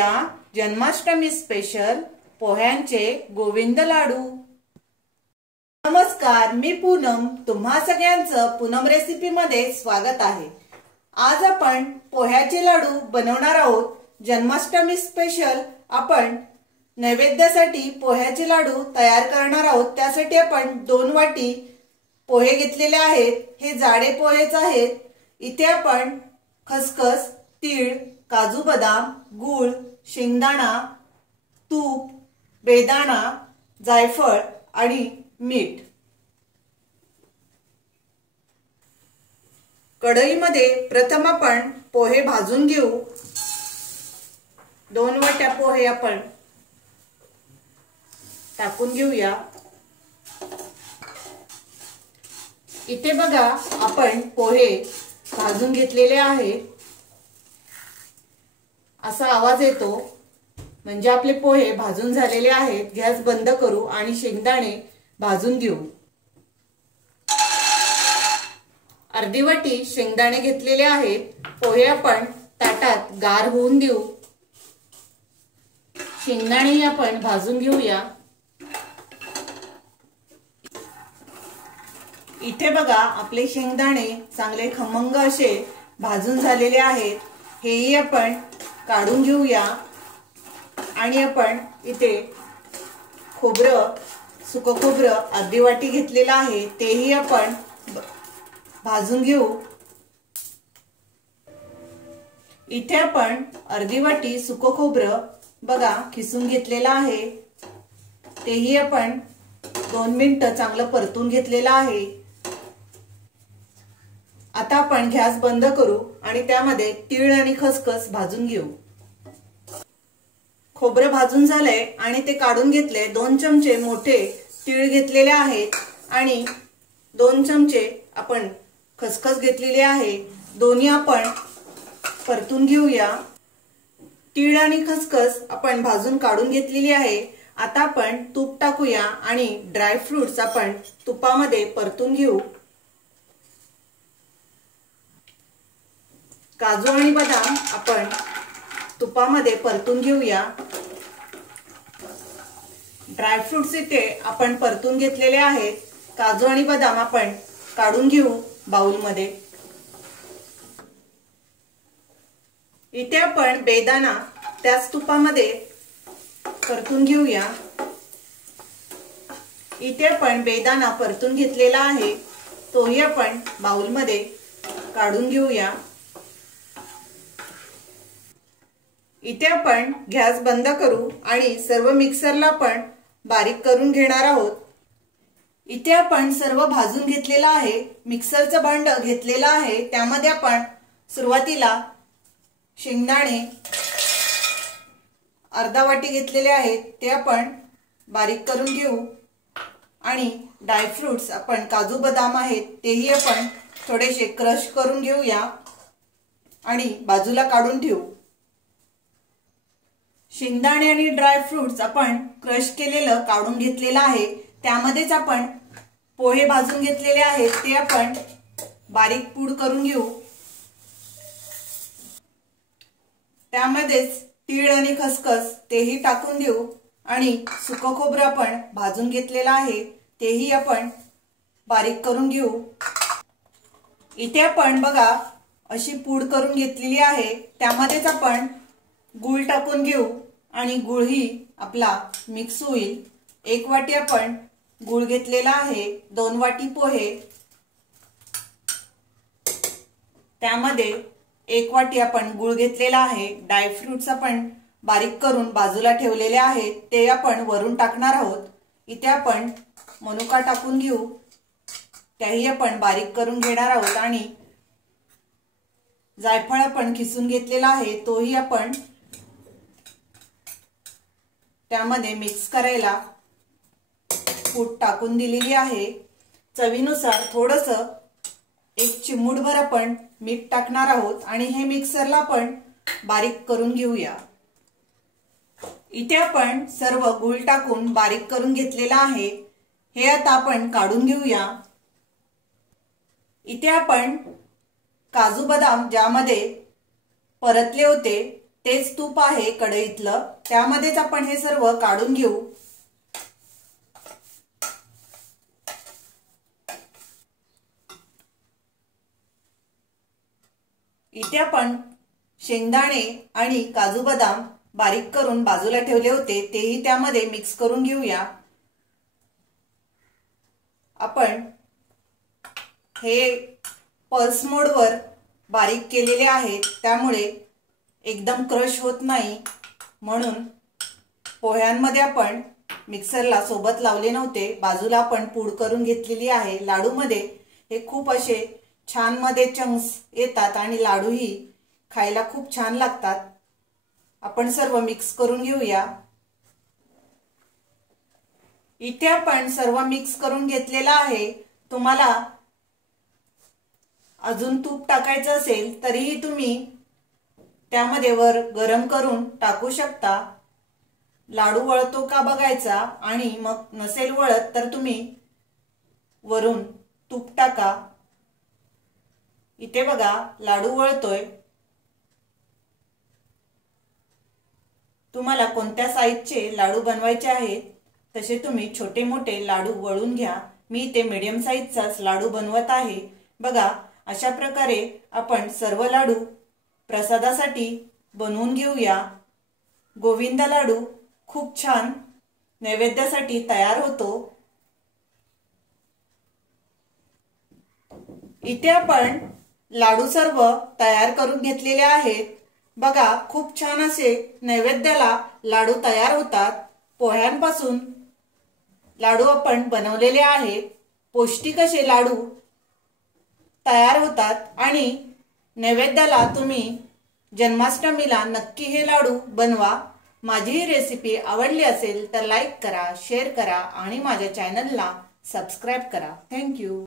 बनवूया जन्माष्टमी स्पेशल पोह्यांचे गोविंद लाडू। नमस्कार, मी पूनम, तुम्हा सगळ्यांचं पूनम रेसिपी मध्ये स्वागत आहे। आज आपण पोह्याचे लाडू बनवणार आहोत। जन्माष्टमी स्पेशल आपण नैवेद्यासाठी पोह्याचे लाडू तयार करणार आहोत। त्यासाठी आपण 2 वाटी पोहे घेतलेले आहेत। हे जाडे पोहेच आहेत। इथे आपण खसखस, तीळ, काजू बदाम, गूळ, शेंगदाणा, तूप, बेदाणा, जायफळ आणि मीठ। कढईमध्ये प्रथम आपण पोहे भाजून घेऊ। 2 वाट्या पोहे आपण टाकून घेऊया। इथे बघा, आपण पोहे भाजून घेतलेले आहेत। असा आवाज येतो म्हणजे आपले पोहे भाजून झालेले आहेत। गॅस बंद करू आणि शेंगदाणे भाजून घेऊ। अर्धी वाटी शेंगदाणे घेतलेले आहेत। पोहे आपण ताटात गार होऊन देऊ। शेंगदाणे आपण भाजून घेऊया। इथे बघा, आपले शेंगदाणे चांगले खमंग असे भाजून झालेले आहेत। हेही आपण काढून घेऊया। आणि आपण इथे खोबरं, सुकं खोबरं अर्धी वाटी घेतलेलं आहे, तेही आपण भाजून घेऊ। इथे आपण अर्धी वाटी सुकं खोबरं बघा खिसून घेतलेलं आहे, तेही आपण 2 मिनिटं चांगलं परतून घेतलेलं आहे। आता आपण गॅस बंद करू आणि त्यामध्ये तीळ आणि खसखस भाजून घेऊ। खोबरं भाजून झालंय आणि ते काढून घेतले। 2 चमचे मोठे तीळ घेतलेले आहेत आणि 2 चमचे आपण खसखस घेतलेली आहे। दोन्ही आपण परतून घेऊया। तीळ आणि खसखस आपण भाजून काढून घेतलेली आहे। आता आपण तूप टाकूया आणि ड्राय फ्रुट्स आपण तुपामध्ये परतून घेऊ। काजू आणि बदाम आपण तुपामध्ये परतून घेऊया। ड्राय फ्रुट्स इथे आपण परतून घेतलेले आहेत। काजू आणि बदाम आपण काढून घेऊ बाउलमध्ये। इथे आपण बेदाणा त्याच तुपामध्ये परतून घेऊया। इथे आपण बेदाणा परतून घेतलेला आहे, तोही आपण बाउलमध्ये काढून घेऊया। इथे आपण गॅस बंद करू आणि सर्व मिक्सरला आपण बारीक करून घेणार आहोत। इथे आपण सर्व भाजून घेतलेला आहे। मिक्सरचं भांड घेतलेलं आहे, त्यामध्ये आपण सुरुवातीला शेंगदाणे अर्धा वाटी घेतलेले आहेत, ते आपण बारीक करून घेऊ। आणि ड्रायफ्रुट्स आपण काजू बदाम आहेत, तेही आपण थोडेसे क्रश करून घेऊया आणि बाजूला काढून ठेवू। शेंगदाणे आणि ड्रायफ्रुट्स आपण क्रश केलेलं काढून घेतलेलं आहे। त्यामध्येच आपण पोहे भाजून घेतलेले आहेत, ते आपण बारीक पूड करून घेऊ। त्यामध्येच तीळ आणि खसखस तेही टाकून देऊ आणि सुकं खोबरं आपण भाजून घेतलेलं आहे, तेही आपण बारीक करून घेऊ। इथे आपण बघा अशी पूड करून घेतलेली आहे। त्यामध्येच आपण गूळ टाकून घेऊ आणि गूळही आपला मिक्स होईल। 1 वाटी आपण गूळ घेतलेला आहे। 2 वाटी पोहे, त्यामध्ये 1 वाटी आपण गूळ घेतलेला आहे। ड्रायफ्रुट्स आपण बारीक करून बाजूला ठेवलेले आहेत, ते आपण वरून टाकणार आहोत। इथे आपण मनुका टाकून घेऊ, त्याही आपण बारीक करून घेणार आहोत। आणि जायफळ आपण खिसून घेतलेला आहे, तोही आपण त्यामध्ये मिक्स करायला पूड टाकून दिलेली आहे। चवीनुसार थोडंसं 1 चिमूटभर आपण मीठ टाकणार आहोत आणि हे मिक्सरला आपण बारीक करून घेऊया। इथे आपण सर्व गूळ टाकून बारीक करून घेतलेला आहे। हे आता आपण काढून घेऊया। इथे आपण काजू बदाम ज्यामध्ये परतले होते तेच तूप आहे कढईतलं, त्यामध्येच आपण हे सर्व काढून घेऊ। इथे आपण शेंगदाणे आणि काजू बदाम बारीक करून बाजूला ठेवले होते, तेही त्यामध्ये मिक्स करून घेऊया। आपण हे पल्स मोडवर बारीक केलेले आहेत, त्यामुळे एकदम क्रश होत नाही, म्हणून पोह्यांमध्ये आपण मिक्सरला सोबत लावले नव्हते, बाजूला आपण पूड करून घेतलेली आहे। लाडूमध्ये हे खूप असे छान मध्ये चंक्स येतात आणि लाडूही खायला खूप छान लागतात। आपण सर्व मिक्स करून घेऊया। इथे आपण सर्व मिक्स करून घेतलेला आहे। तुम्हाला अजून तूप टाकायचं असेल तरीही तुम्ही त्यामध्ये वर गरम करून टाकू शकता। लाडू वळतो का बघायचा आणि मग नसेल वळत तर तुम्ही वरून तूप टाका। इथे बघा लाडू वळतोय। तुम्हाला कोणत्या साईजचे लाडू बनवायचे आहेत तसे तुम्ही छोटे मोठे लाडू वळून घ्या। मी इथे मीडियम साईजचाच लाडू बनवत आहे। बघा अशा प्रकारे आपण सर्व लाडू प्रसादासाठी बनवून घेऊया। गोविंदा लाडू खूप छान नैवेद्यासाठी तयार होतो। इथे आपण लाडू सर्व तयार करून घेतलेले आहेत। बघा खूप छान असे नैवेद्याला लाडू तयार होतात। पोह्यांपासून लाडू आपण बनवलेले आहेत। पौष्टिक असे लाडू तयार होतात आणि नैवेद्याला तुम्ही जन्माष्टमीला नक्की हे लाडू बनवा। माझी ही रेसिपी आवडली असेल तर लाईक करा, शेअर करा आणि माझ्या चॅनलला सबस्क्राइब करा। Thank you.